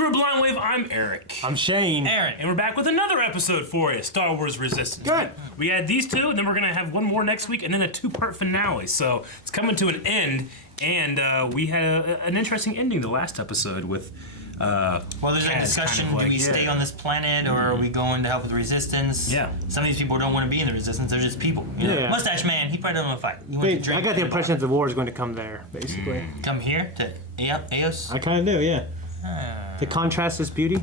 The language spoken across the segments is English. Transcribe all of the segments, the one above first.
Crew Blind Wave, I'm Eric. I'm Shane. Aaron. And we're back with another episode for you, Star Wars Resistance. Good. We had these two, and then we're going to have one more next week, and then a two-part finale. So it's coming to an end, and we had an interesting ending the last episode with... well, there's a discussion, kind of like, do we stay on this planet, or are we going to help with the Resistance? Yeah. Some of these people don't want to be in the Resistance, they're just people. You know? Yeah. Mustache Man, he probably doesn't want to fight. He wants to Wait, drink I got the and impression that the war is going to come there, basically. come here to Eos? I kind of do, yeah. To contrast this beauty?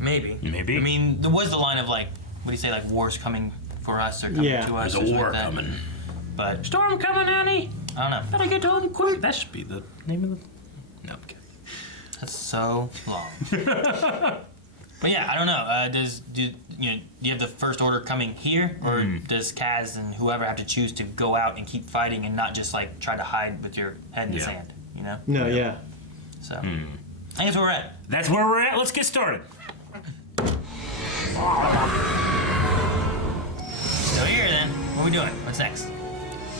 Maybe. Maybe. I mean, there was the line of like, what do you say, like war's coming for us or coming to us. There's a or war like that. coming. But Storm coming, Annie. I don't know. Gotta get home quick. That should be the name of the... No, I'm kidding. That's so long. But yeah, I don't know. Do you have the First Order coming here, or does Kaz and whoever have to choose to go out and keep fighting and not just like try to hide with your head in the sand? You know? No, yeah. So I think that's where we're at. That's where we're at. Let's get started. So here then, what are we doing? What's next?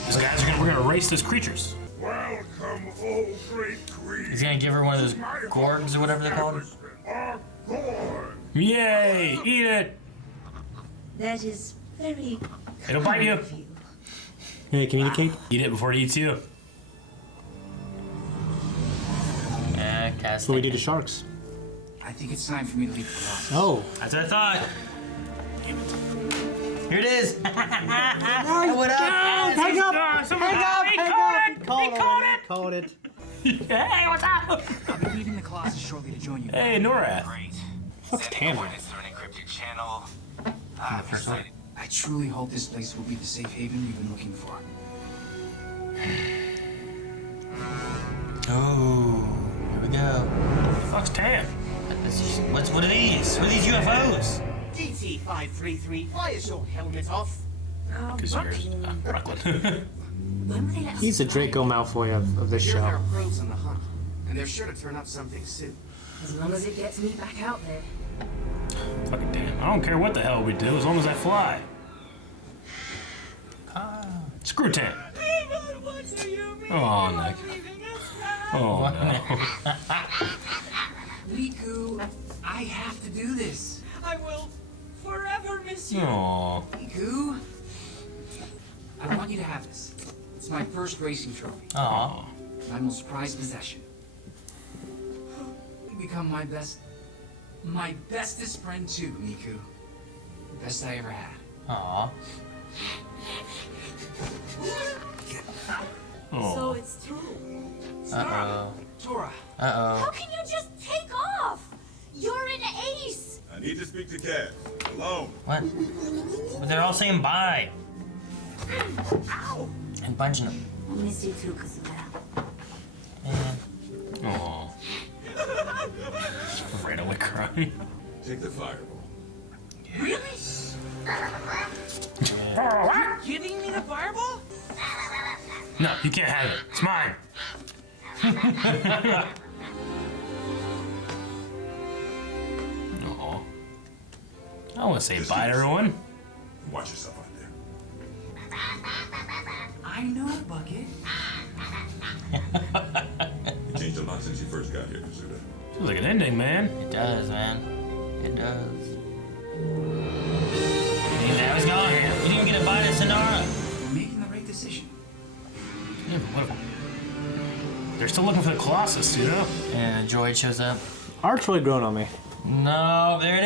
These guys are we're gonna race those creatures. Welcome, oh great queen. He's gonna give her one of those gorgs or whatever they're called. Yay! Eat it. That is very It'll bite you. of you. Can they communicate? Eat it before it eats you. Yeah, Kaz. That's what we do to sharks. I think it's time for me to leave the Colossus. Oh. That's what I thought. Here it is. What up? Kaz? Hang up! Somebody- Called it. Hey, what's up? I'll be leaving the Colossus shortly to join you. Hey, NORAD. Great. Fuck's Tammy? Coordinates through an encrypted channel. I'm excited. I truly hope this place will be the safe haven you've been looking for. Oh, here we go. Fuck's Tam. What are these? What are these UFOs? DT-533, why is your helmet off? Because you're Brooklyn. When will they let us He's the fly? Draco Malfoy of this Here there show. are probes on the hunt, and they're sure to turn up something soon. As long as it gets me back out there. Fucking damn. I don't care what the hell we do as long as I fly. Screw Tam. Oh, Nick. Oh, no. Riku, I have to do this. I will forever miss you. Oh. Riku, I want you to have this. It's my first racing trophy. Aw. My most prized possession. You become my bestest friend too, Miku. The best I ever had. Aw. So it's true. Uh-oh. Tora, Uh-oh. How can you just take off? You're an ace. I need to speak to Kaz. Alone. What? But they're all saying bye. Ow. And punching them. I miss you too, Kazuma. And Oh. Right away crying. Take the fireball. Really? Giving me the fireball? No, you can't have it. It's mine. Oh. I want to say bye to everyone. Watch yourself out there. I know, Bucket. You changed a lot since you first got here, Kazuda. Feels like an ending, man. it does, man. It does. And now he's gone. You didn't even get a bite of Sonara. We're making the right decision. Yeah, but what? They're still looking for the Colossus, you know? And the droid shows up. Art's really growing on me. No, there it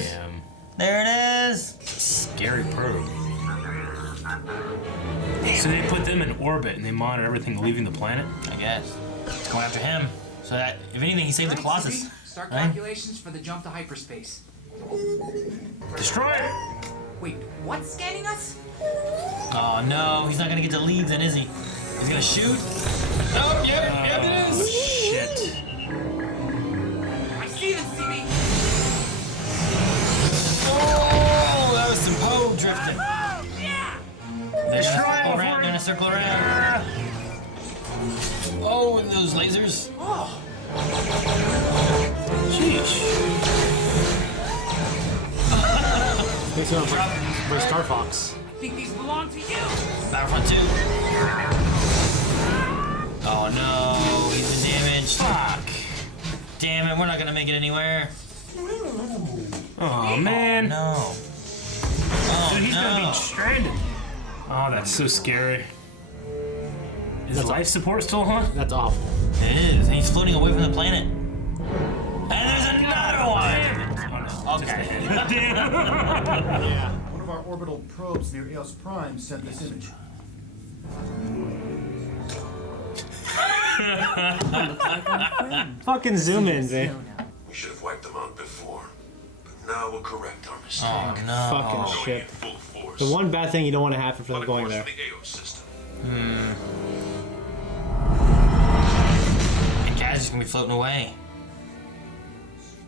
is. Damn. There it is. Scary probe. So they put them in orbit and they monitor everything leaving the planet? I guess. It's going after him. So that, if anything, he saved the Colossus. Start Right? calculations for the jump to hyperspace. Destroy it! Wait, what's scanning us? Oh no, he's not gonna get to lead then, is he? He's gonna shoot. Oh, yep, it is. Shit. I see them, CB. Oh, that was some pole drifting. They're gonna circle around. Oh, and those lasers. Sheesh. Thanks for Star Fox. I think these belong to you. Battlefront 2. Oh no, he's been damaged. Fuck. damn it, we're not gonna make it anywhere. Oh man. No. Oh, Dude, he's gonna no. be stranded. Oh, that's so scary. Is That's life support still on? That's awful. It is. And he's floating away from the planet. And there's another one. Okay. Yeah. One of our orbital probes near Eos Prime sent this image. Fucking zoom in, Zay. We should have wiped them out before. But now we'll correct our mistake. Oh no. Fucking Going in shit. full force. The one bad thing you don't want to happen for them On a going course there. for the AO system. And Kaz is gonna be floating away.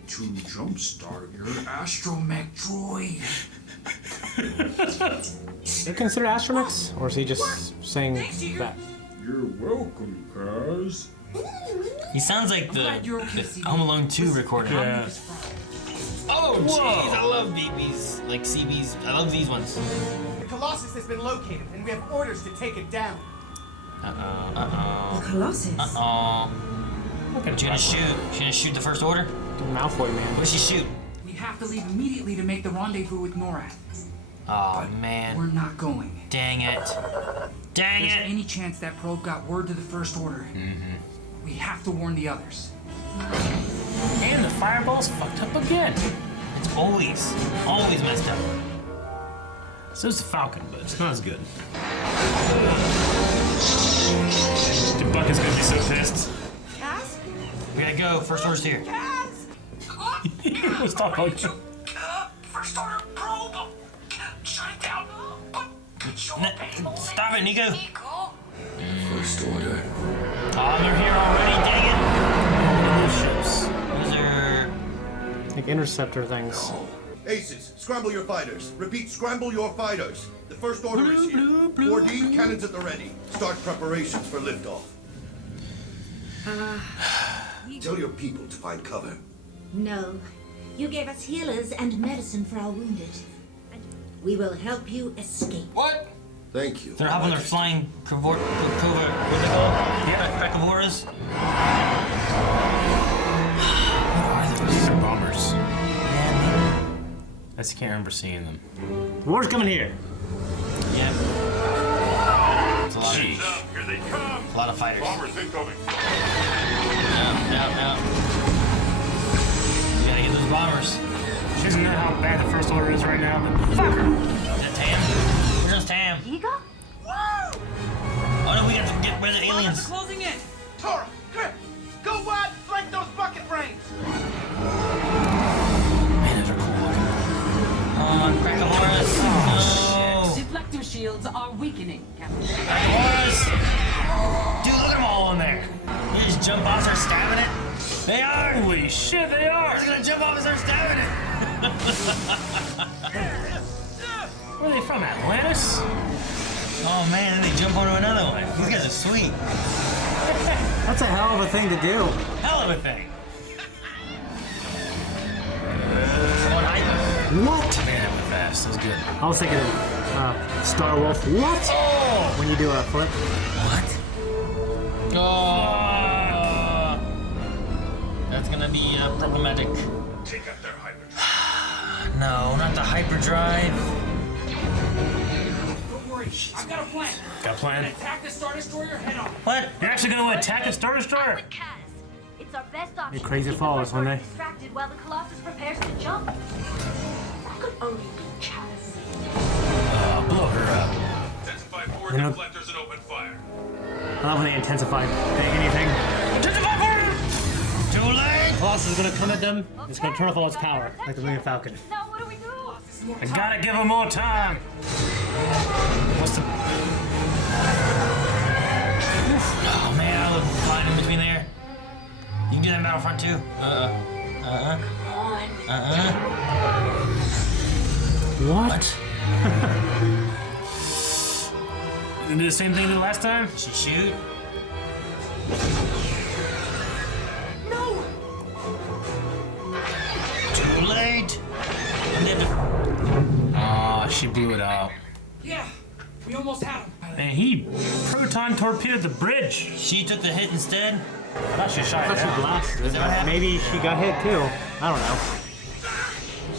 To jumpstart your astromech droid. Is it considered astromechs? Or is he just saying that? You're welcome, Kaz. He sounds like the glad you're okay, CB. Home Alone 2 recording. Yeah. Oh jeez, I love BBs, like CBs. I love these ones. The Colossus has been located, and we have orders to take it down. Uh-oh. Colossus? Uh-oh. She gonna shoot. She gonna shoot the First Order? Malfoy, man. What does she shoot? We have to leave immediately to make the rendezvous with NORAD. Oh We're man. not going. Dang it. Dang There's it. any chance that probe got word to the First Order. We have to warn the others. And the fireball's fucked up again. It's always messed up. So is the Falcon, but it's not as good. Dude, Buck is gonna be so pissed. Cass? We gotta go. First Order's here. Let's talk about First order probe. Shut it down. Stop it, Nico. First order. Oh, they're here already. Dang it. ships. Those are. Like interceptor things. Aces, scramble your fighters. Repeat, scramble your fighters. The First Order is here. 4D, cannons at the ready. Start preparations for liftoff. Tell your people to find cover. No. You gave us healers and medicine for our wounded. We will help you escape. What? Thank you. They're hopping their flying what they call it? Yeah, Krakavoras. They're bombers. Yeah, I just can't remember seeing them. War's coming here. yeah. It's a lot Jeez. of, Here they come. a lot of fighters. Bombers incoming. Yeah. We gotta get those bombers. Isn't that how bad the First Order is right now? Fuck her. Is that Tam? Where's Tam? Ego? Oh no, we got to get rid of the aliens. Closing in. Tora, come here. Go wide, flank those bucket brains. Man, those are cool looking. Krakavoras. No. Deflector shields are weakening, Captain. Krakavoras. Dude, look at them all in there. They just jump off, start stabbing it. They are. Holy shit, they are! They're gonna jump off and start stabbing it. Where are they from? Atlantis? Oh man, then they jump onto another one. These guys are sweet. That's a hell of a thing to do. Hell of a thing. Someone hyper. What? Man, that went fast. That was good. I was thinking of Star Wolf. What? Oh! When you do a flip. Oh! That's gonna be problematic. Take out their hyperdrive. No, not the hyperdrive. Don't worry, I've got a plan. Got a plan? Attack the Star Destroyer head on. What? You're actually gonna attack a Star Destroyer? With Kaz. It's our best option. You're crazy to keep the followers, First aren't Order they? distracted while the Colossus prepares to jump. That could only be Kaz. Blow her up. Intensify forward You know- deflectors and open fire. I love when they intensify anything. Too late! Colossus is gonna come at them. It's gonna turn off all its power, like the Millennium Falcon. Now what do we do? I gotta give him more time. What's the... Oh man, I look flying in between there. You can do that in Battlefront too. What? You do the same thing as last time? She shoot. No! Too late. And then Aw, she blew it out. Yeah, we almost had him. Man, he proton torpedoed the bridge. she took the hit instead. I thought she shot I it thought she down. blasted, but maybe she got hit too. I don't know.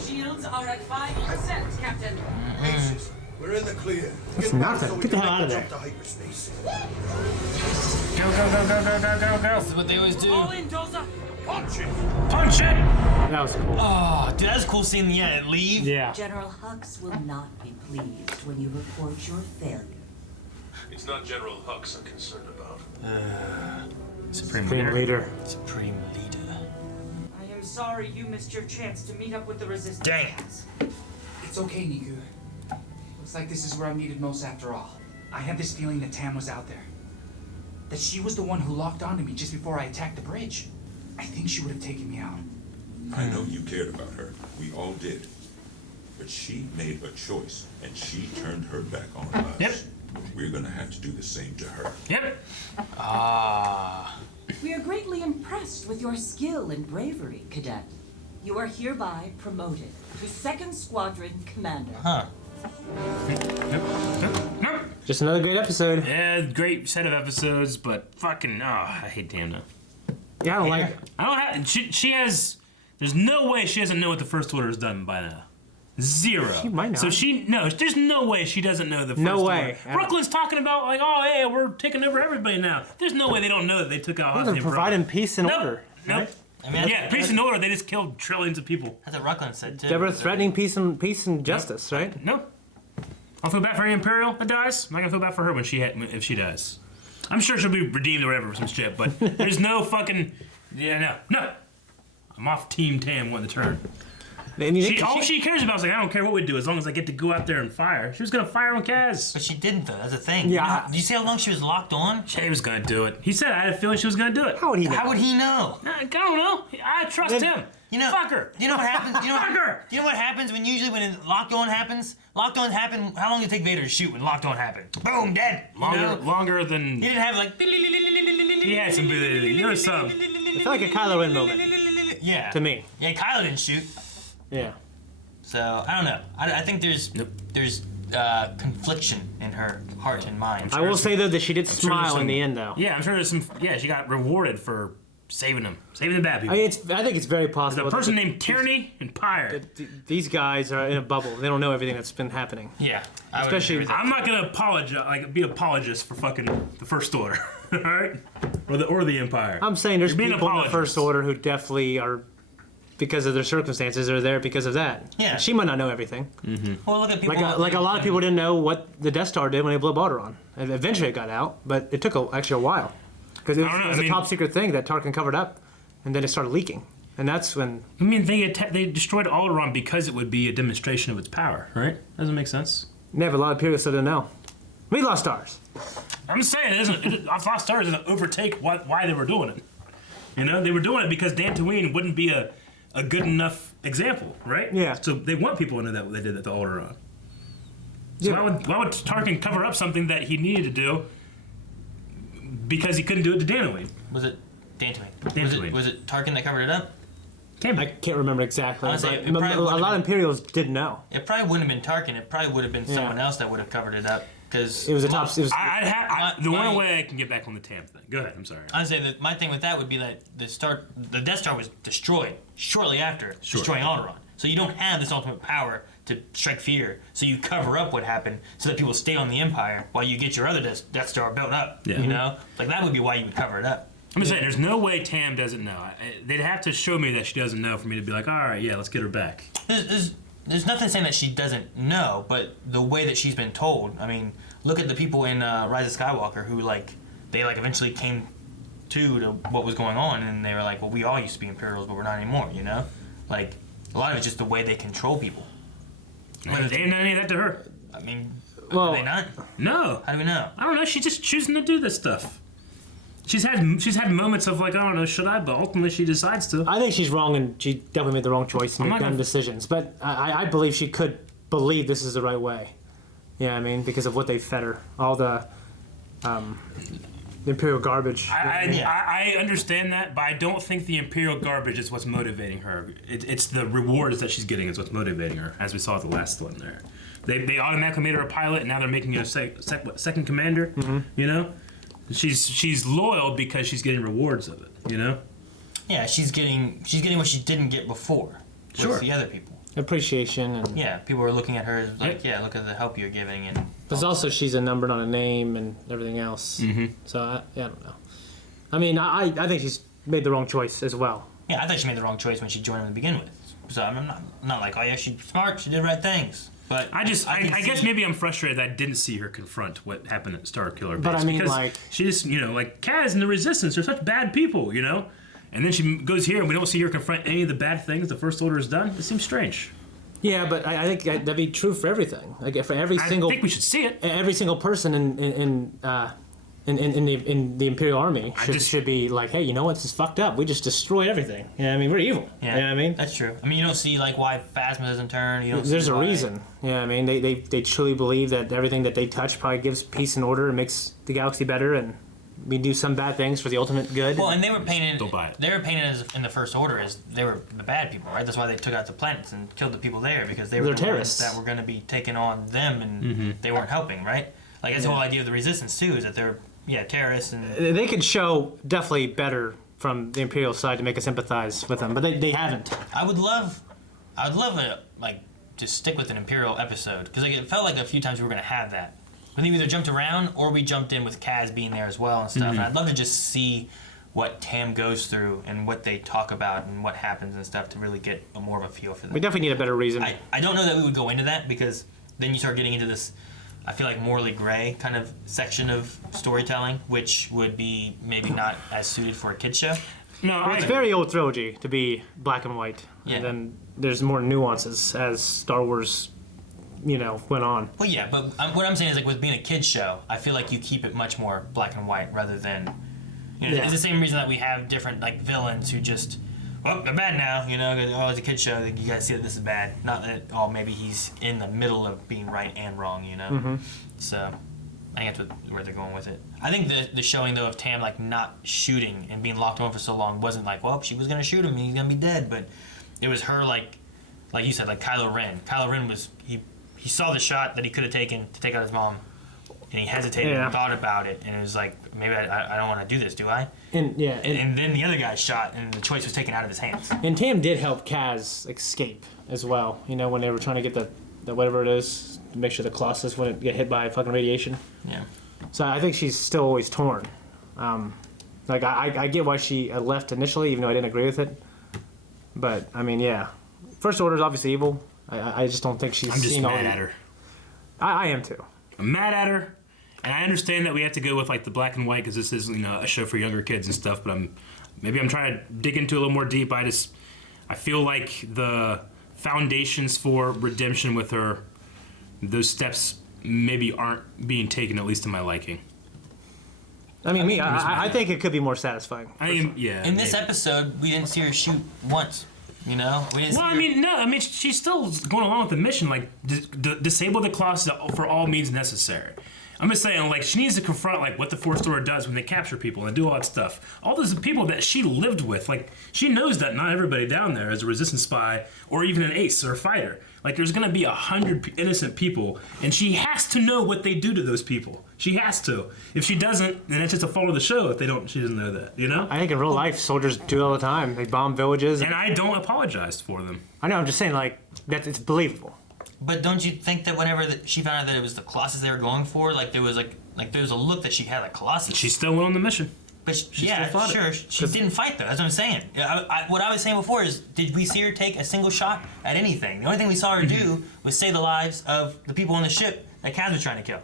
Shields are at 5%, Captain. Aces, we're in the clear. That's Get back nothing. so we Get the can hell make out of the there. jump to hyperspace. Go, go, go, go, go, go, go, go. This is what they always do. All in, Doza. Punch it! Punch it! That was cool. Oh, dude, that was cool seeing it leave. Yeah. General Hux will not be pleased when you report your failure. It's not General Hux I'm concerned about. Supreme Supreme leader. Supreme leader. I am sorry you missed your chance to meet up with the resistance. Dang. It's okay, Niku. Looks like this is where I'm needed most after all. I had this feeling that Tam was out there. That she was the one who locked onto me just before I attacked the bridge. I think she would have taken me out. I know you cared about her. We all did. But she made a choice, and she turned her back on us. Yep. We're gonna have to do the same to her. Yep. We are greatly impressed with your skill and bravery, Cadet. You are hereby promoted to 2nd Squadron Commander. Huh. Nope. Just another great episode. Yeah, great set of episodes, but fucking, I hate Tam now. Yeah, I don't like it. I don't have, she has, there's no way she doesn't know what the First Order has done by now. Zero. She might not. So there's no way she doesn't know the First No Order. way. Brooklyn's talking about like, oh, hey, we're taking over everybody now. There's no way they don't know that they took out They're Hosni. providing peace and Nope. order. Nope. right? I mean, Yeah, peace and order, they just killed trillions of people. That's what Ruckland said too. They were threatening peace and justice, right? Nope. I'll feel bad for any Imperial that dies. I'm not gonna feel bad for her when if she dies. I'm sure she'll be redeemed or whatever for some shit, but there's no fucking, no. I'm off Team Tam wanting to turn. All she cares about is like, I don't care what we do as long as I get to go out there and fire. She was gonna fire on Kaz. But she didn't though. That's the thing. Yeah. Do you see how long she was locked on? She was gonna do it. He said I had a feeling she was gonna do it. How would he know? How would he know? I don't know. I trust him. You know, Fuck her. You know what happens? You know, Fuck her. You know what happens when locked on happens? Locked on happen. How long did it take Vader to shoot when locked on happened? Boom, dead. You know? Longer than He didn't have like. he had some. There was some. It felt like a Kylo Ren moment Yeah. to me. Yeah, Kylo didn't shoot. Yeah. So I don't know. I think there's confliction in her heart and mind. I will say though that she did sure smile there's in some- the end though. Yeah, I'm sure there's some. Yeah, she got rewarded for saving the bad people. I mean, I think it's very possible. There's a person that named Tierney and Pyre. these guys are in a bubble. They don't know everything that's been happening. Yeah. I would Especially- agree with that. I'm not gonna apologize, be an apologist for fucking the First Order, all right, or the Empire. I'm saying there's You're being people in the apologists. First Order who definitely are, because of their circumstances, are there because of that. Yeah. She might not know everything. Well, look at people. Like a lot of people didn't know what the Death Star did when they blew Alderaan. And eventually it got out, but it took actually a while. Because it I don't know, was I a mean- top secret thing that Tarkin covered up, and then it started leaking. And that's when, I mean, they destroyed Alderaan because it would be a demonstration of its power, right? Doesn't make sense. never a lot of people said didn't know. We lost stars. I'm just saying, Lost Stars doesn't overtake why they were doing it. You know, they were doing it because Dantooine wouldn't be a good enough example, right? Yeah. So they want people to know that they did that to Alderaan. So Yeah. why would Tarkin cover up something that he needed to do because he couldn't do it to Dantooine? Was it Dantooine? Dantooine. Was it Tarkin that covered it up? I can't remember exactly. Honestly, But it probably a would've lot of been- Imperials didn't know. It probably wouldn't have been Tarkin. It probably would have been someone else that would have covered it up. Because It was a top. It was, The one way I can get back on the Tam thing. Go ahead. I'm sorry. I'd say that my thing with that would be that the Death Star was destroyed shortly after destroying Alderaan. So you don't have this ultimate power to strike fear. So you cover up what happened so that people stay on the Empire while you get your other Death Star built up. Yeah. You know, like that would be why you would cover it up. I'm just saying, there's no way Tam doesn't know. They'd have to show me that she doesn't know for me to be like, all right, yeah, let's get her back. There's nothing saying that she doesn't know, but the way that she's been told. I mean, look at the people in Rise of Skywalker who they eventually came to what was going on, and they were like, well, we all used to be Imperials, but we're not anymore. You know, like a lot of it's just the way they control people. They ain't done any of that to her. I mean, Well- are they not? No. How do we know? I don't know. She's just choosing to do this stuff. She's had moments of like, I don't know, should I? But ultimately, she decides to. I think she's wrong, and she definitely made the wrong choice and I'm made not dumb gonna- decisions. But I believe she could believe this is the right way. Yeah, I mean, because of what they fed her, all the Imperial garbage. I understand that, but I don't think the Imperial garbage is what's motivating her. It's the rewards that she's getting is what's motivating her, as we saw at the last one there. They automatically made her a pilot, and now they're making her a second commander. You know, She's loyal because she's getting rewards of it. You know. Yeah, she's getting what she didn't get before with the other people. Appreciation and yeah, people are looking at her as like, yeah, look at the help you're giving, and there's also she's a number, not a name, and everything else. Mm-hmm. So I don't know. I mean, I think she's made the wrong choice as well. Yeah, I think she made the wrong choice when she joined him to begin with. So I'm not like, oh yeah, she's smart, she did the right things. But I guess maybe I'm frustrated that I didn't see her confront what happened at Star Killer Base. But I mean, because like, she just, like Kaz and the Resistance are such bad people, And then she goes here and we don't see her confront any of the bad things the First Order has done. It seems strange. Yeah, but I think that'd be true for everything. Like for every single. I think we should see it. Every single person in the Imperial Army should be like, hey, you know what? This is fucked up. We just destroyed everything. You know what I mean? We're evil. Yeah, you know what I mean? That's true. I mean, you don't see like why Phasma doesn't turn. You don't. There's see a why... reason. You know what I mean? They truly believe that everything that they touch probably gives peace and order and makes the galaxy better, and we do some bad things for the ultimate good. Well, and they were painted. Don't buy it. They were painted as in the First Order as they were the bad people, right? That's why they took out the planets and killed the people there, because they were the terrorists ones that were going to be taking on them, and they weren't helping, right? Like that's the whole idea of the Resistance too, is that they're terrorists, and they could show definitely better from the Imperial side to make us empathize with them, but they haven't. I would love a to stick with an Imperial episode, because it felt like a few times we were going to have that. I think we either jumped around or we jumped in with Kaz being there as well and stuff. And I'd love to just see what Tam goes through and what they talk about and what happens and stuff to really get more of a feel for that. We definitely need a better reason. I don't know that we would go into that, because then you start getting into this, I feel like, morally gray kind of section of storytelling, which would be maybe not as suited for a kid's show. No, it's very old trilogy to be black and white. Yeah. And then there's more nuances as Star Wars went on. Well, yeah, but what I'm saying is, like, with being a kid's show, I feel like you keep it much more black and white rather than, it's the same reason that we have different, like, villains who just, they're bad now, because, it's a kid's show, you gotta see that this is bad. Not that, maybe he's in the middle of being right and wrong, So, I think that's where they're going with it. I think the showing, though, of Tam, like, not shooting and being locked on for so long wasn't like, well, she was gonna shoot him and he's gonna be dead, but it was her, like you said, like Kylo Ren. Kylo Ren was, he saw the shot that he could have taken to take out his mom, and he hesitated and thought about it, and it was like, maybe I don't want to do this, do I? And then the other guy shot, and the choice was taken out of his hands. And Tam did help Kaz escape as well. When they were trying to get the whatever it is, to make sure the Colossus wouldn't get hit by fucking radiation. Yeah. So I think she's still always torn. I get why she left initially, even though I didn't agree with it. But I mean, yeah, First Order is obviously evil. I just don't think she's. I'm just mad at her. I am too. I'm mad at her, and I understand that we have to go with like the black and white because this is a show for younger kids and stuff. But I'm trying to dig into a little more deep. I feel like the foundations for redemption with her, those steps maybe aren't being taken, at least to my liking. I think it could be more satisfying. In this episode, we didn't see her shoot once. We didn't. She's still going along with the mission, like disable the Colossus for all means necessary. I'm just saying, like, she needs to confront like what the First Order does when they capture people and do all that stuff. All those people that she lived with, like, she knows that not everybody down there is a Resistance spy or even an ace or a fighter. Like, there's gonna be 100 innocent people, and she has to know what they do to those people. She has to. If she doesn't, then it's just a fault of the show. If she doesn't know that, I think in real life, soldiers do it all the time. They bomb villages, and I don't apologize for them. I know. I'm just saying, like, that it's believable. But don't you think that whenever she found out that it was the Colossus they were going for, like there was there was a look that she had like Colossus. She still went on the mission. But she didn't fight though. That's what I'm saying. What I was saying before is, did we see her take a single shot at anything? The only thing we saw her do was save the lives of the people on the ship that Kaz was trying to kill.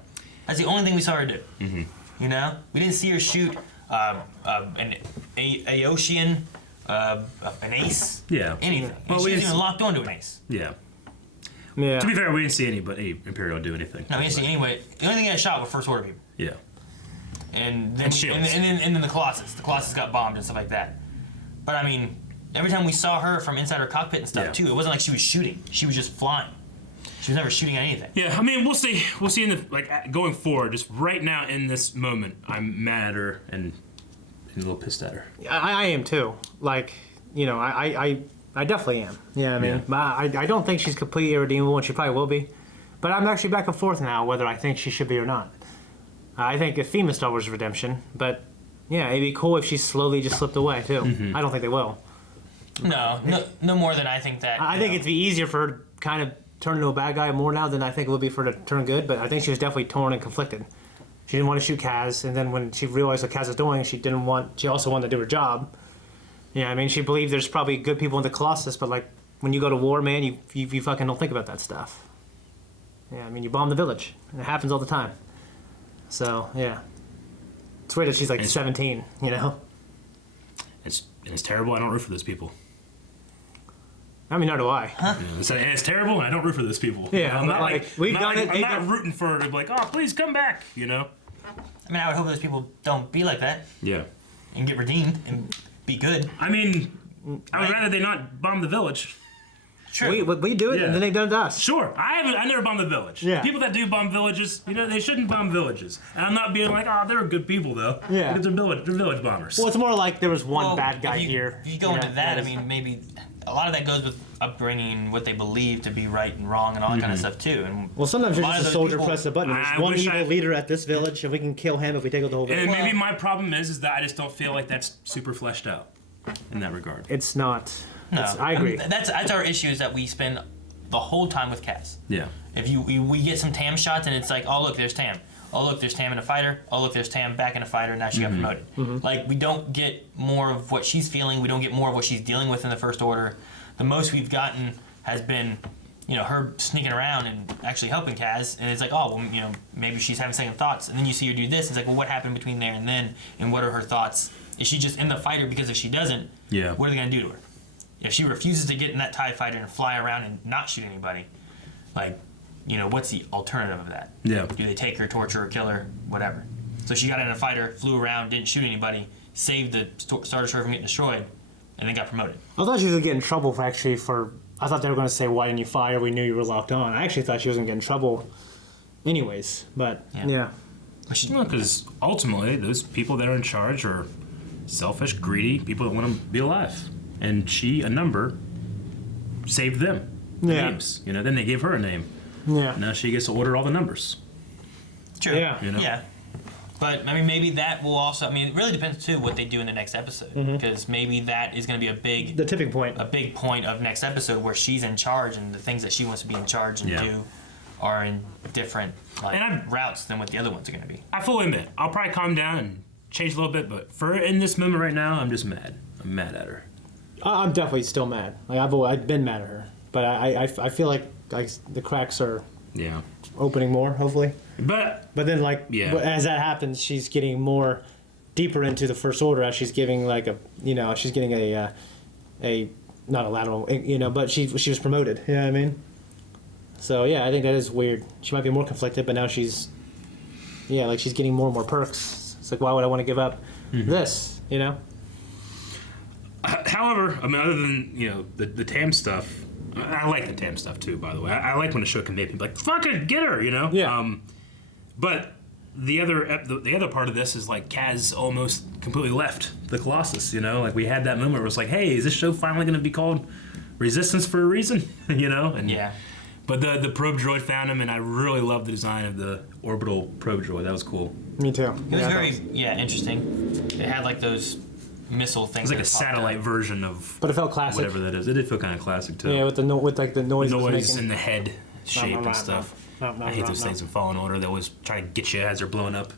That's the only thing we saw her do. We didn't see her shoot an Aeocian, an ace. Yeah. Anything. Well, she was even locked onto an ace. Yeah. To be fair, we didn't see any Imperial do anything. No, we didn't see anyway. The only thing that shot were First Order people. Yeah. And then and then the Colossus. The Colossus got bombed and stuff like that. But I mean, every time we saw her from inside her cockpit and stuff too, it wasn't like she was shooting. She was just flying. She was never shooting at anything. Yeah, I mean, we'll see. We'll see in the going forward. Just right now in this moment, I'm mad at her and a little pissed at her. I am too. Like, I definitely am. Yeah, I mean, I don't think she's completely irredeemable, and she probably will be. But I'm actually back and forth now whether I think she should be or not. I think a FEMA Star Wars redemption, but yeah, it'd be cool if she slowly just slipped away too. I don't think they will. No more than I think that. I think it'd be easier for her to kind of turn into a bad guy more now than I think it would be for her to turn good. But I think she was definitely torn and conflicted. She didn't want to shoot Kaz, and then when she realized what Kaz was doing, she also wanted to do her job. Yeah, I mean, she believed there's probably good people in the Colossus, but like when you go to war, man, you fucking don't think about that stuff. Yeah, I mean, you bomb the village, and it happens all the time. So yeah, it's weird that she's like 17, you know. It's terrible. I don't root for those people. I mean, nor do I. Huh? And it's terrible, and I don't root for those people. Yeah, I'm not we've done it. I'm not rooting for her to be like, oh, please come back. You know. I mean, I would hope those people don't be like that. Yeah. And get redeemed and be good. I mean, I would rather they not bomb the village. Sure. We do it, and then they done it to us. Sure. I never bombed the village. Yeah. People that do bomb villages, you know, they shouldn't bomb villages. And I'm not being like, oh, they're good people though. Yeah. Because they're village bombers. Well, it's more like there was one bad guy if you, here. If you go into that, I mean, maybe a lot of that goes with upbringing what they believe to be right and wrong and all that kind of stuff too. And well, sometimes you're lot just a of those soldier, people- press the button. There's one evil leader at this village, and we can kill him if we take out the whole village. And maybe my problem is that I just don't feel like that's super fleshed out in that regard. It's not. No, I agree. mean, that's our issue is that we spend the whole time with Cass. Yeah. If we get some Tam shots and it's like, oh look, there's Tam. Oh look, there's Tam in a fighter. Oh look, there's Tam back in a fighter. Now she got promoted. Like we don't get more of what she's feeling. We don't get more of what she's dealing with in the First Order. The most we've gotten has been, you know, her sneaking around and actually helping Kaz. And it's like, oh, well, you know, maybe she's having second thoughts. And then you see her do this. It's like, well, what happened between there and then? And what are her thoughts? Is she just in the fighter? Because if she doesn't, what are they gonna do to her? If she refuses to get in that TIE fighter and fly around and not shoot anybody, like, you know, what's the alternative of that? Yeah. Do they take her, torture her, kill her, whatever? So she got in a fighter, flew around, didn't shoot anybody, saved the Star Destroyer from getting destroyed, and then got promoted. I thought she was gonna get in trouble for. I thought they were gonna say, "Why didn't you fire? We knew you were locked on." I actually thought she was gonna get in trouble, anyways. But yeah. Because ultimately, those people that are in charge are selfish, greedy people that want to be alive, and she, a number, saved them. Names. You know, then they gave her a name. Yeah. Now she gets to order all the numbers. True. Yeah. You know? Yeah. But, I mean, maybe that will also... I mean, it really depends, too, what they do in the next episode. Because maybe that is going to be the tipping point. A big point of next episode where she's in charge and the things that she wants to be in charge and do are in different routes than what the other ones are going to be. I fully admit, I'll probably calm down and change a little bit, but for in this moment right now, I'm just mad. I'm mad at her. I'm definitely still mad. Like I've been mad at her, but I feel like the cracks are opening more, hopefully. But then as that happens, she's getting more deeper into the First Order as she's giving she's getting a not a lateral, but she was promoted. You know what I mean? So yeah, I think that is weird. She might be more conflicted, but now she's getting more and more perks. It's like, why would I want to give up this? You know. However, I mean, other than the Tam stuff, I like the Tam stuff too. By the way, I like when a show can make people like, "Fuck it, get her," you know. Yeah. But the other part of this is like Kaz almost completely left the Colossus. You know, like we had that moment where it's like, "Hey, is this show finally going to be called Resistance for a reason?" you know. And But the probe droid found him, and I really loved the design of the orbital probe droid. That was cool. Me too. It was very interesting. It had like those missile things. It was like a satellite version of. But it felt classic. Whatever that is, it did feel kind of classic too. Yeah, with the noise in the head shape and stuff. I hate those things in Fallen Order. They always try to get you as they're blowing up.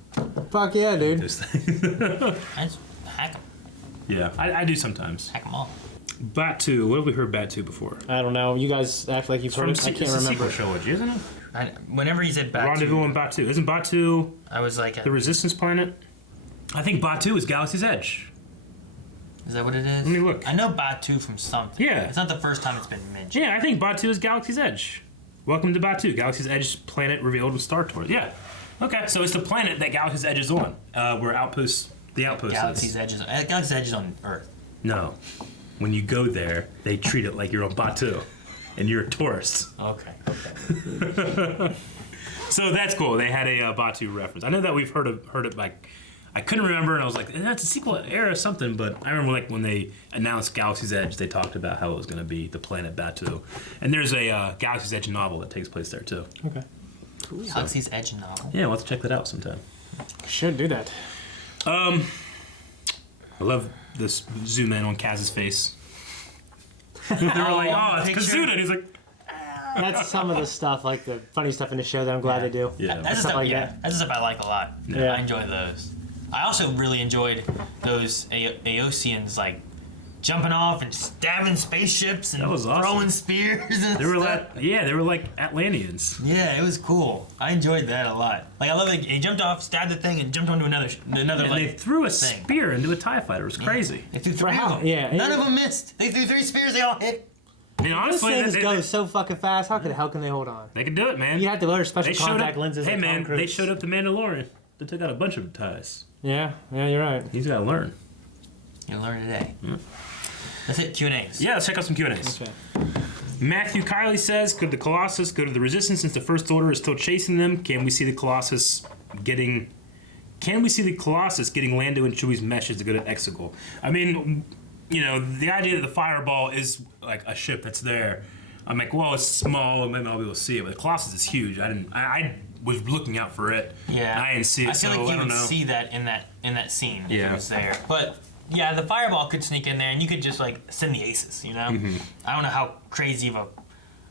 Fuck yeah, dude. I just hack them. Yeah, I do sometimes. Hack them all. Batu. What have we heard Batu before? I don't know. You guys act like you've heard it. I can't remember. It's a trilogy, isn't it? Whenever he said Batu, Rendezvous in Batu. Isn't Batu? I was like the Resistance planet. I think Batu is Galaxy's Edge. Is that what it is? Let me look. I know Batu from something. Yeah. It's not the first time it's been mentioned. Yeah, I think Batu is Galaxy's Edge. Welcome to Batu, Galaxy's Edge planet revealed with Star Tours. Yeah. Okay, so it's the planet that Galaxy's Edge is on, where the outpost Galaxy's is. Edge is Galaxy's Edge is on Earth. No. When you go there, they treat it like you're on Batu, and you're a tourist. Okay. So that's cool. They had a Batu reference. I know that we've heard it like. I couldn't remember, and I was like, that's a sequel era or something, but I remember like when they announced Galaxy's Edge, they talked about how it was going to be the planet Batu. And there's a Galaxy's Edge novel that takes place there, too. Okay. Cool. Galaxy's Edge novel? Yeah, we'll have to check that out sometime. Should do that. I love this zoom in on Kaz's face. They were like, "Oh, it's Kazuda," and he's like, That's some of the stuff, like the funny stuff in the show that I'm glad they do. "Yeah." That's Stuff stuff, like yeah. that. That's stuff I like a lot. Yeah. I enjoy those. I also really enjoyed those Aosians, like jumping off and stabbing spaceships and That was awesome. throwing spears and They were stuff. like, they were like Atlanteans. Yeah, it was cool. I enjoyed that a lot. Like I love that he jumped off, stabbed the thing, and jumped onto another And like they threw a thing. spear into a TIE fighter. It was crazy. They threw 3 how? of them. Yeah, None it- of them missed. They threw 3 spears. They all hit. I mean, Those honestly, things they, go so fucking fast. How the hell can they hold on? they could do it, man. You have to wear special They showed contact up. lenses. Hey, like man, Tom Cruise. they showed up the Mandalorian. They took out a bunch of ties. Yeah, you're right. He's got to learn. You learn today. That's it. Q&As. Yeah, let's check out some Q&As. Okay. Matthew Kiley says, could the Colossus go to the Resistance since the First Order is still chasing them? Can we see the Colossus getting Lando and Chewie's meshes to go to Exegol? I mean, the idea that the Fireball is like a ship that's there. I'm like, well, it's small, maybe I'll be able to see it, but the Colossus is huge. I was looking out for it. Yeah. I didn't see it, I feel like so you I don't would know. see that in that scene if Yeah. it was there. But yeah, the fireball could sneak in there, and you could just like send the aces. You know, Mm-hmm. I don't know how crazy of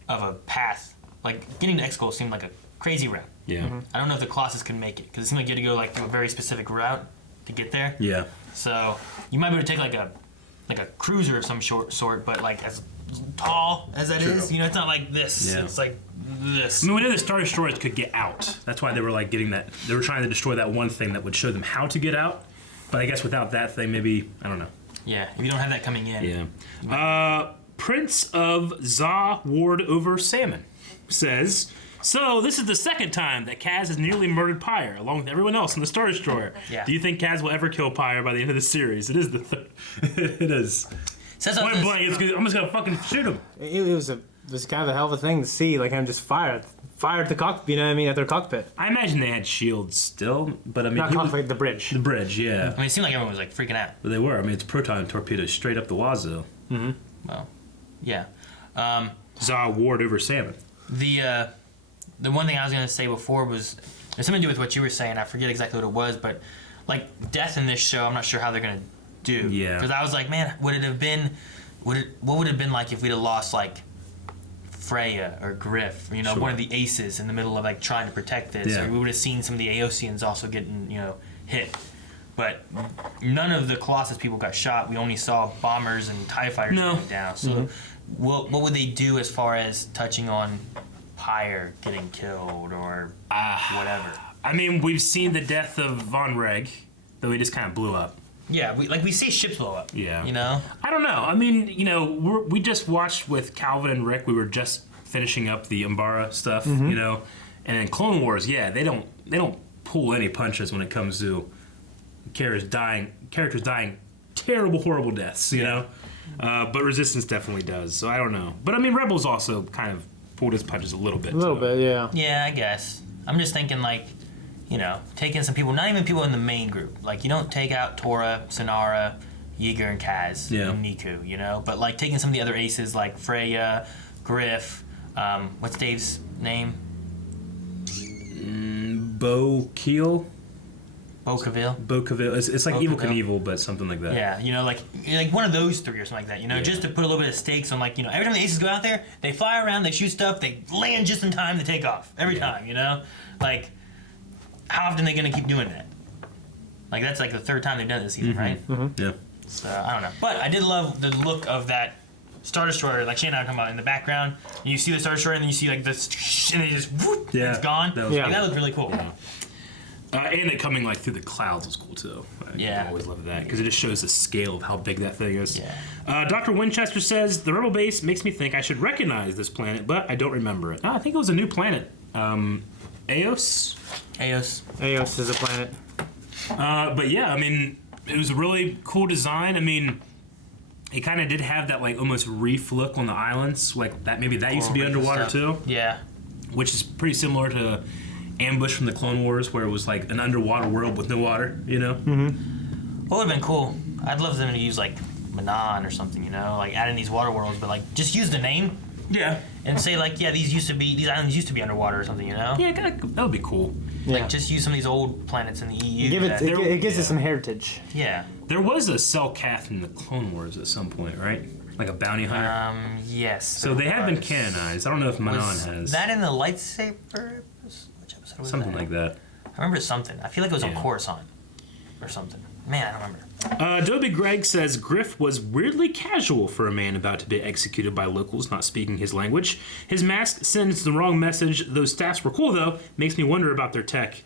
a path. Like getting to Exegol seemed like a crazy route. Yeah. I don't know if the Colossus can make it because it seemed like you had to go like through a very specific route to get there. Yeah. So you might be able to take like a cruiser of some sort, but like as tall as that True. is, it's not like this. Yeah. It's like this. I mean, we knew the Star Destroyers could get out. That's why they were like getting that. They were trying to destroy that one thing that would show them how to get out. But I guess without that thing, maybe, I don't know. Yeah, if you don't have that coming in. Yeah. Prince of Za Ward over Salmon says, so this is the second time that Kaz has nearly murdered Pyre, along with everyone else in the Star Destroyer. Yeah. Do you think Kaz will ever kill Pyre by the end of the series? It is the third. It is. Says Point blank, I'm just going to fucking shoot him. It was kind of a hell of a thing to see, like him just fire at the cockpit. You know what I mean? At their cockpit. I imagine they had shields still, but I mean... Not cockpit, the bridge. The bridge, yeah. I mean, it seemed like everyone was like freaking out. But they were. I mean, it's proton torpedoes straight up the wazoo. Well, yeah. Za Ward over Salmon. The one thing I was gonna say before was there's something to do with what you were saying. I forget exactly what it was, but like death in this show, I'm not sure how they're gonna do. Yeah. Because I was like, man, what would it have been like if we'd have lost like Freya or Griff, or, Sure. one of the aces in the middle of like trying to protect this, Yeah. or we would have seen some of the Aosians also getting hit. But none of the Colossus people got shot. We only saw bombers and TIE fighters going down. So what would they do as far as touching on Pyre getting killed or whatever? I mean, we've seen the death of Von Reg, though he just kind of blew up. Yeah, we see ships blow up. Yeah. I don't know. I mean, we just watched with Calvin and Rick. We were just finishing up the Umbara stuff, and in Clone Wars, they don't pull any punches when it comes to characters dying terrible, horrible deaths. You know, but Resistance definitely does. So I don't know. But I mean, Rebels also kind of pulled his punches a little bit. A little bit, yeah. Yeah, I guess. I'm just thinking like, taking some people, not even people in the main group. Like, you don't take out Tora, Sonara, Yeager, and Kaz, and Niku, but like taking some of the other aces like Freya, Griff, what's Dave's name? Bo Keel. Bo Kavil. It's like Bo Evil Kavil. Knievel, but something like that. Yeah, like one of those three or something like that. Just to put a little bit of stakes on like, every time the aces go out there, they fly around, they shoot stuff, they land just in time to take off. Every time, Like, how often are they going to keep doing that? Like, that's like the third time they've done it this season, right? Yeah. So, I don't know. But I did love the look of that Star Destroyer, like Shane and I were talking about in the background. You see the Star Destroyer, and then you see like this, and then just, whoop, and it's gone. That was Like, that looked really cool. Yeah. And it coming like through the clouds was cool too. I always love that because it just shows the scale of how big that thing is. Yeah. Dr. Winchester says the Rebel base makes me think I should recognize this planet, but I don't remember it. I think it was a new planet. Eos. Eos is a planet. But yeah, I mean, it was a really cool design. I mean, it kind of did have that like almost reef look on the islands, like that. Maybe that used to be underwater too. Yeah. Which is pretty similar to Ambush from the Clone Wars, where it was like an underwater world with no water, What would have been cool? I'd love them to use like Manan or something, like add in these water worlds, but like just use the name Yeah. And say like, yeah, these islands used to be underwater or something, you know? Yeah, that would be cool. Like just use some of these old planets in the EU. It gives it some heritage. Yeah. There was a Selkath in the Clone Wars at some point, right? Like a bounty hunter. Yes. So they have been canonized. I don't know if Manon has. That in the lightsaber? Which episode was something that? like that. I remember something. I feel like it was on Coruscant or something. Man, I don't remember. Adobe Greg says Griff was weirdly casual for a man about to be executed by locals not speaking his language. His mask sends the wrong message. Those staffs were cool though. Makes me wonder about their tech.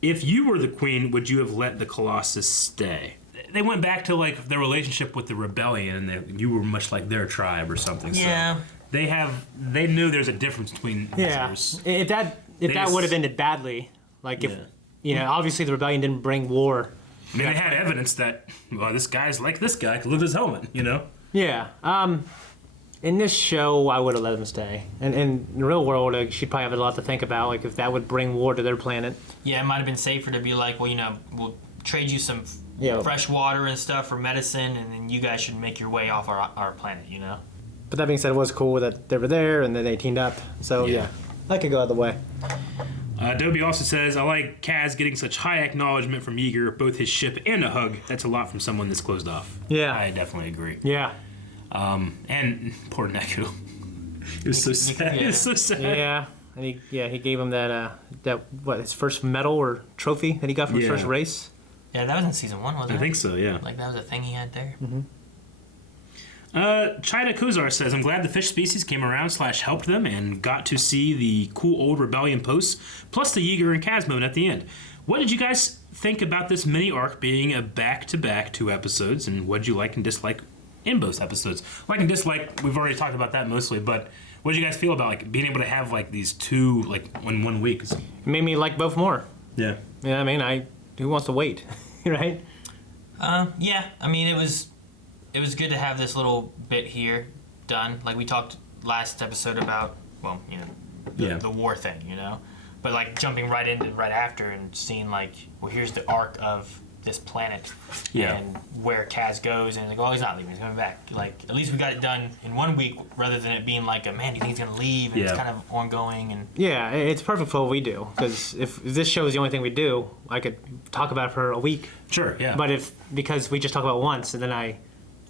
If you were the queen, would you have let the Colossus stay? They went back to like their relationship with the rebellion. And you were much like their tribe or something. Yeah. So they knew there's a difference between users. If that would have ended badly, like if obviously the rebellion didn't bring war. I mean, they had evidence that, well, this guy's like this guy. Look at his helmet, you know? Yeah. In this show, I would have let him stay. And in the real world, she'd probably have a lot to think about, like if that would bring war to their planet. Yeah, it might have been safer to be like, well, we'll trade you some fresh water and stuff for medicine, and then you guys should make your way off our planet, you know? But that being said, it was cool that they were there and then they teamed up. So, yeah that could go either way. Adobe also says, I like Kaz getting such high acknowledgement from Yeager, both his ship and a hug. That's a lot from someone this closed off. Yeah. I definitely agree. Yeah. And poor Neku. It was so sad. It was so sad. Yeah. And he gave him his first medal or trophy that he got from his first race. Yeah, that was in season 1, wasn't it? I think so, yeah. Like that was a thing he had there. Mm-hmm. China Kozar says, I'm glad the fish species came around / helped them and got to see the cool old rebellion posts, plus the Yeager and Kaz moment at the end. What did you guys think about this mini arc being a back-to-back 2 episodes, and what did you like and dislike in both episodes? Like and dislike, we've already talked about that mostly, but what did you guys feel about like being able to have like these 2 like in 1 week? It made me like both more. Yeah. Yeah, I mean, who wants to wait, right? Yeah, I mean, it was good to have this little bit here done. Like we talked last episode about, well, the war thing, but like jumping right into right after and seeing like, well, here's the arc of this planet and where Kaz goes, and like, oh, he's not leaving, he's coming back. Like at least we got it done in 1 week rather than it being like, man, do you think he's gonna leave? And it's kind of ongoing. And yeah, it's perfect for what we do, because if this show is the only thing we do, I could talk about it for a week. Sure, yeah. But because we just talk about it once, and then I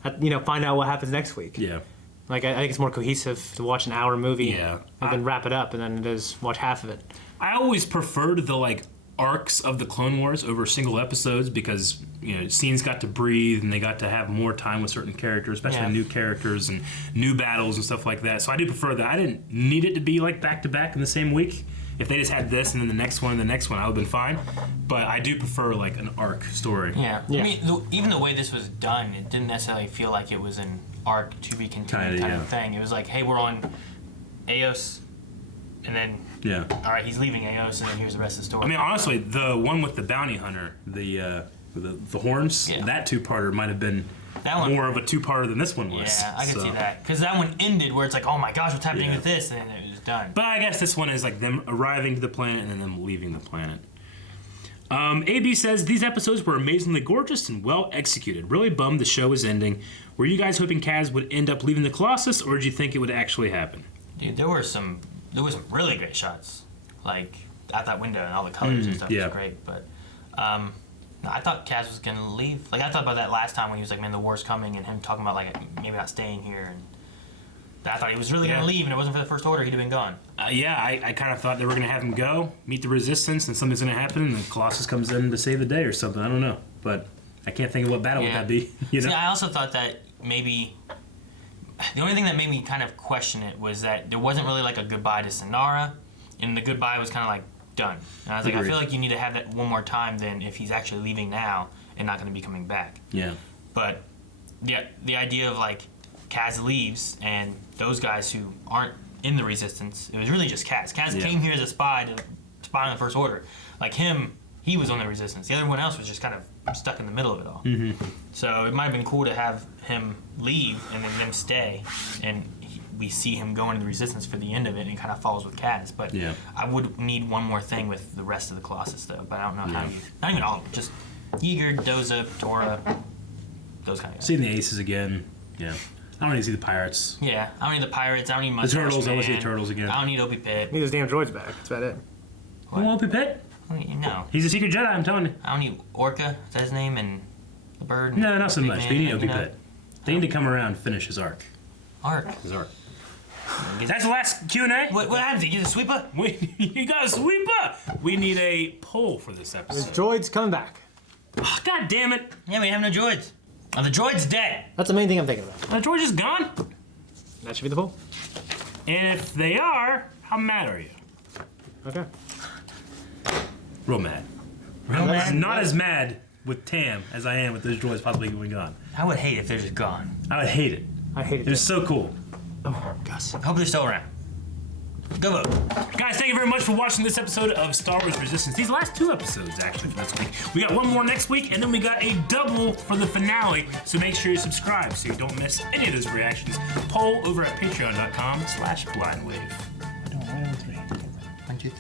find out what happens next week. Yeah. Like, I think it's more cohesive to watch an hour movie and then wrap it up, and then it is watch half of it. I always preferred the, like, arcs of the Clone Wars over single episodes because, scenes got to breathe and they got to have more time with certain characters, especially new characters and new battles and stuff like that. So I do prefer that. I didn't need it to be, like, back-to-back in the same week. If they just had this and then the next one and the next one, I would have been fine. But I do prefer, like, an arc story. Yeah. I mean, even the way this was done, it didn't necessarily feel like it was an arc to be continued kind of thing. It was like, hey, we're on Eos, and then, all right, he's leaving Eos, and then here's the rest of the story. I mean, honestly, the one with the bounty hunter, the horns, that 2-parter might have been more of a 2-parter than this one was. Yeah, I could see that. Because that one ended where it's like, oh my gosh, what's happening with this? And then it was done. But I guess this one is like them arriving to the planet and then them leaving the planet. AB says, these episodes were amazingly gorgeous and well executed. Really bummed the show was ending. Were you guys hoping Kaz would end up leaving the Colossus, or did you think it would actually happen? Dude, there was some really great shots. Like, out that window and all the colors and stuff was great. But I thought Kaz was going to leave. Like, I thought about that last time when he was like, man, the war's coming, and him talking about, like, maybe not staying here. And I thought he was really going to leave, and it wasn't for the First Order, he'd have been gone. I kind of thought they were going to have him go, meet the Resistance, and something's going to happen, and the Colossus comes in to save the day or something. I don't know. But I can't think of what battle would that be. See, I also thought that maybe the only thing that made me kind of question it was that there wasn't really like a goodbye to Sonara, and the goodbye was kind of like done. And I was like, I feel like you need to have that one more time than if he's actually leaving now and not going to be coming back. Yeah. But the idea of like Kaz leaves and those guys who aren't in the Resistance, it was really just Kaz. Kaz came here as a spy to spy on the First Order. Like him, he was on the Resistance. The other one else was just kind of stuck in the middle of it all. Mm-hmm. So it might have been cool to have him leave and then them stay, and we see him go into the Resistance for the end of it, and it kind of follows with Kaz. But I would need one more thing with the rest of the Colossus, though. But I don't know how you. Not even all of them. Just Yeager, Doza, Tora, those kind of guys. Seeing the Aces again. Yeah. I don't need to see the pirates. Yeah, I don't need the pirates. I don't need my The turtles. I want to see the turtles again. I don't need Opie Pit. Need those damn droids back. That's about it. You want Opie Pit? No. He's a secret Jedi, I'm telling you. I don't need Orca, is that his name, and the bird. No, not so Big much. Man, They need you Opie know. Pit. They need to come around and finish his arc. Arc. His arc. That's the last Q&A. What happens? You get a sweeper? You got a sweeper. We need a poll for this Those episode. droids coming back. Oh, God damn it. Yeah, we have no droids. Oh, the droid's dead. That's the main thing I'm thinking about. The droid's just gone. That should be the poll. And if they are, how mad are you? Okay. Real mad. Real mad? Not as mad with Tam as I am with those droids possibly going gone. I would hate if they're just gone. I would hate it. I hate it. It was so cool. Oh, Gus. I hope they're still around. Go vote. Guys, thank you very much for watching this episode of Star Wars Resistance. These last 2 episodes, actually, for this week. We got one more next week, and then we got a double for the finale. So make sure you subscribe so you don't miss any of those reactions. Poll over at patreon.com/blindwave. 1, 2, 3.